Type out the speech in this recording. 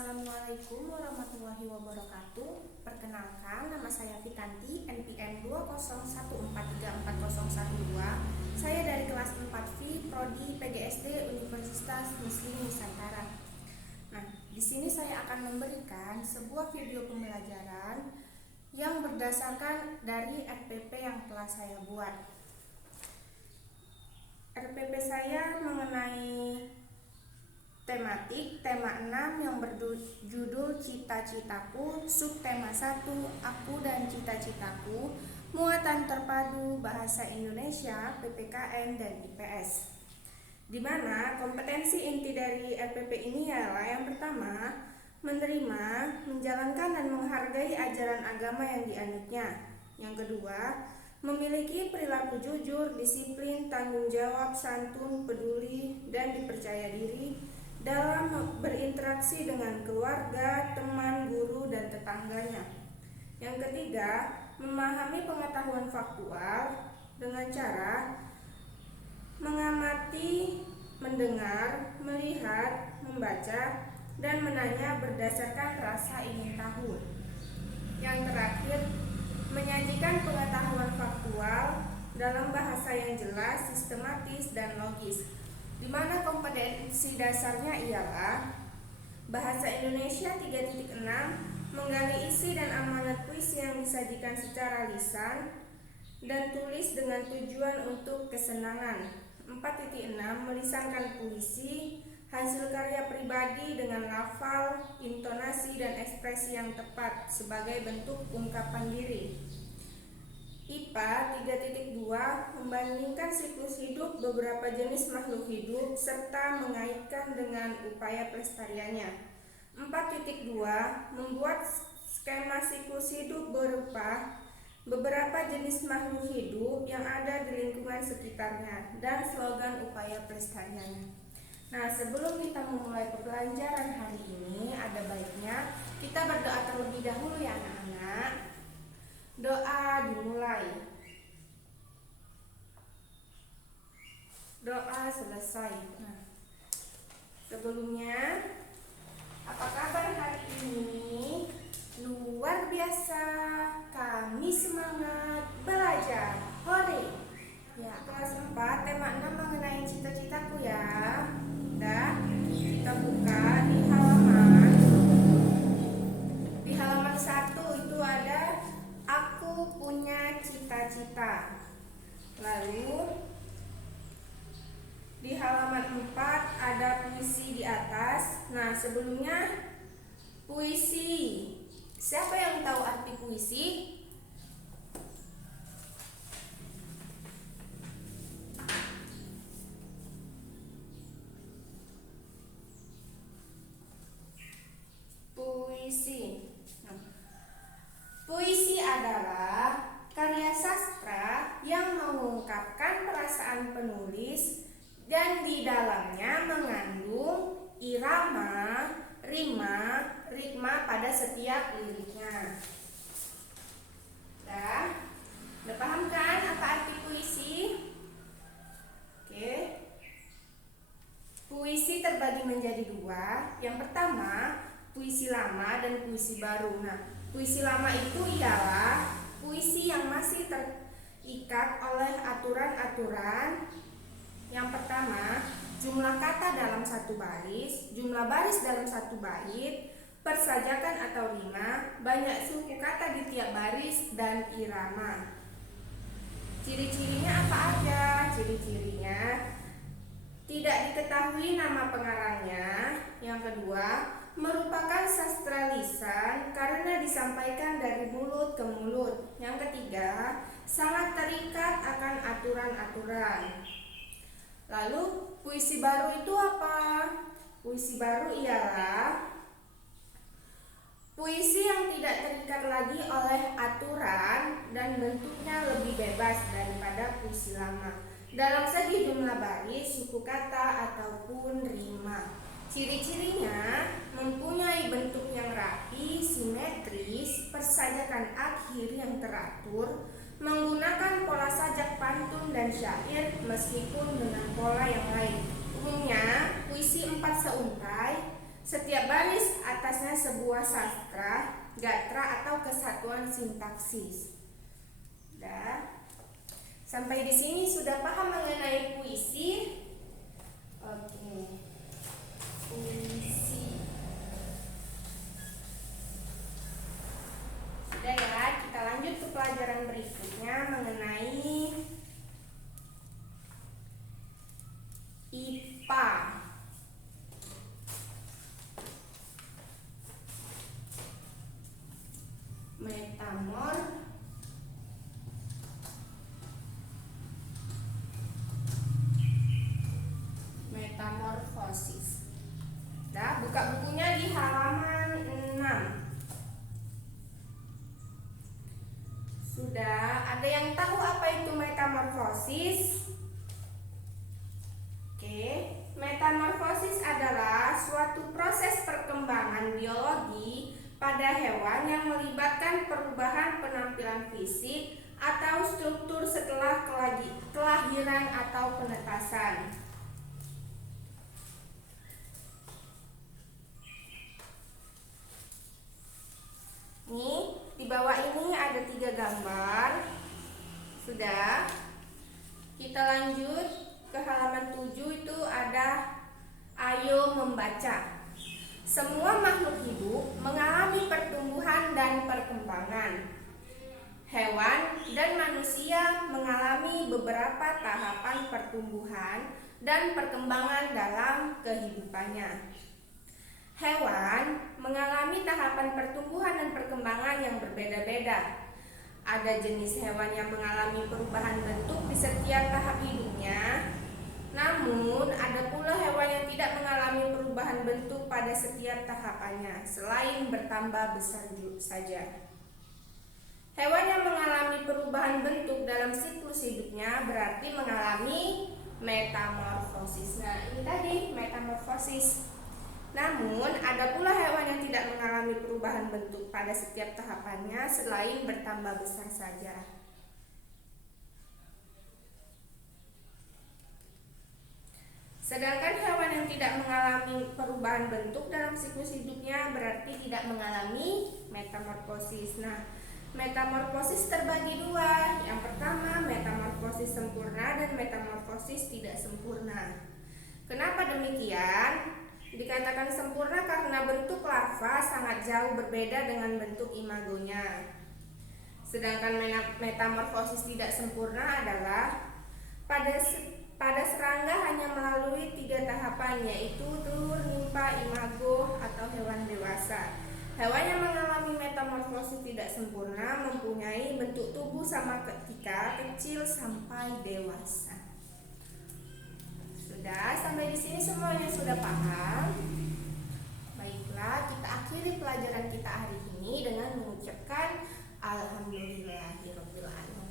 Assalamualaikum warahmatullahi wabarakatuh. Perkenalkan, nama saya Fitanti, NPM 201434012. Saya dari kelas 4V Prodi PGSD Universitas Muslim Nusantara. Nah, di sini saya akan memberikan sebuah video pembelajaran yang berdasarkan dari RPP yang telah saya buat. RPP saya mengenai tematik tema 6 yang berjudul Cita-citaku, subtema 1 Aku dan Cita-citaku, muatan terpadu bahasa Indonesia, PPKN dan IPS. Di mana kompetensi inti dari RPP ini ialah yang pertama, menerima, menjalankan dan menghargai ajaran agama yang dianutnya. Yang kedua, memiliki perilaku jujur, disiplin, tanggung jawab, santun, peduli, dan dipercaya diri dalam berinteraksi dengan keluarga, teman, guru, dan tetangganya. Yang ketiga, memahami pengetahuan faktual dengan cara mengamati, mendengar, melihat, membaca, dan menanya berdasarkan rasa ingin tahu. Yang terakhir, menyajikan pengetahuan faktual dalam bahasa yang jelas, sistematis, dan logis, di mana kompetensi dasarnya ialah bahasa Indonesia 3.6, menggali isi dan amanat puisi yang disajikan secara lisan dan tulis dengan tujuan untuk kesenangan. 4.6, melisankan puisi, hasil karya pribadi dengan lafal, intonasi, dan ekspresi yang tepat sebagai bentuk ungkapan diri. IPA 3.2, membandingkan siklus hidup beberapa jenis makhluk hidup serta mengaitkan dengan upaya pelestariannya. 4.2, membuat skema siklus hidup berupa beberapa jenis makhluk hidup yang ada di lingkungan sekitarnya dan slogan upaya pelestariannya. Nah, sebelum kita memulai pembelajaran hari ini, ada baiknya kita berdoa terlebih dahulu ya anak-anak. Doa dimulai. Doa selesai. Nah, sebelumnya, apa kabar hari ini? Luar biasa. Kami semangat belajar. Hore. Ya, kelas 4 tema 6 mengenai cita-citaku ya. Udah, kita buka di halaman 1 itu ada aku punya cita-cita. Lalu di halaman 4 ada puisi di atas. Nah, sebelumnya puisi. Siapa yang tahu arti puisi? Puisi. Puisi adalah karya sastra yang mengungkapkan perasaan penulis dan di dalamnya mengandung irama, rima, ritma pada setiap liriknya. Udah paham kan apa arti puisi? Oke. Puisi terbagi menjadi dua. Yang pertama, puisi lama dan puisi baru. Nah, puisi lama itu ialah puisi yang masih terikat oleh aturan-aturan. Yang pertama, jumlah kata dalam satu baris, jumlah baris dalam satu bait, persajakan atau rima, banyak suku kata di tiap baris, dan irama. Ciri-cirinya apa aja? Ciri-cirinya tidak diketahui nama pengarangnya. Yang kedua, merupakan sastra lisan karena disampaikan dari mulut ke mulut. Yang ketiga, sangat terikat akan aturan-aturan. Lalu, puisi baru itu apa? Puisi baru ialah puisi yang tidak terikat lagi oleh aturan dan bentuknya lebih bebas daripada puisi lama dalam segi jumlah baris, suku kata, ataupun rima. Ciri-cirinya mempunyai bentuk yang rapi, simetris, persajakan akhir yang teratur, menggunakan pola sajak pantun dan syair meskipun dengan pola yang lain. Umumnya puisi 4 seuntai, setiap baris atas sebuah sastra, gatra atau kesatuan sintaksis. Sudah. Sampai di sini sudah paham mengenai puisi? Oke. Puisi. Sudah ya, kita lanjut ke pelajaran berikutnya mengenai IPA. Metamorfosis. Nah, buka bukunya di halaman 6. Sudah, ada yang tahu apa itu metamorfosis? Oke, metamorfosis adalah suatu proses perkembangan biologi pada hewan yang melibatkan perubahan penampilan fisik atau struktur setelah kelahiran atau penetasan. Nih, di bawah ini ada 3 gambar. Sudah. Kita lanjut ke halaman 7, itu ada ayo membaca. Semua makhluk hidup mengalami pertumbuhan dan perkembangan. Hewan dan manusia mengalami beberapa tahapan pertumbuhan dan perkembangan dalam kehidupannya. Hewan mengalami tahapan pertumbuhan dan perkembangan yang berbeda-beda. Ada jenis hewan yang mengalami perubahan bentuk di setiap tahap hidupnya. Namun, ada pula hewan yang tidak mengalami perubahan bentuk pada setiap tahapannya, selain bertambah besar saja. Hewan yang mengalami perubahan bentuk dalam siklus hidupnya berarti mengalami metamorfosis. Nah, ini tadi metamorfosis. Namun, ada pula hewan yang tidak mengalami perubahan bentuk pada setiap tahapannya selain bertambah besar saja. Sedangkan hewan yang tidak mengalami perubahan bentuk dalam siklus hidupnya berarti tidak mengalami metamorfosis. Nah, metamorfosis terbagi 2. Yang pertama, metamorfosis sempurna dan metamorfosis tidak sempurna. Kenapa demikian? Dikatakan sempurna karena bentuk larva sangat jauh berbeda dengan bentuk imagonya. Sedangkan metamorfosis tidak sempurna adalah pada serangga hanya melalui 3 tahapan, yaitu telur, nimpa, imago, atau hewan dewasa. Hewan yang mengalami metamorfosis tidak sempurna mempunyai bentuk tubuh sama ketika kecil sampai dewasa. Sudah, sampai di sini semuanya sudah paham? Baiklah, kita akhiri pelajaran kita hari ini dengan mengucapkan alhamdulillahirabbil alamin.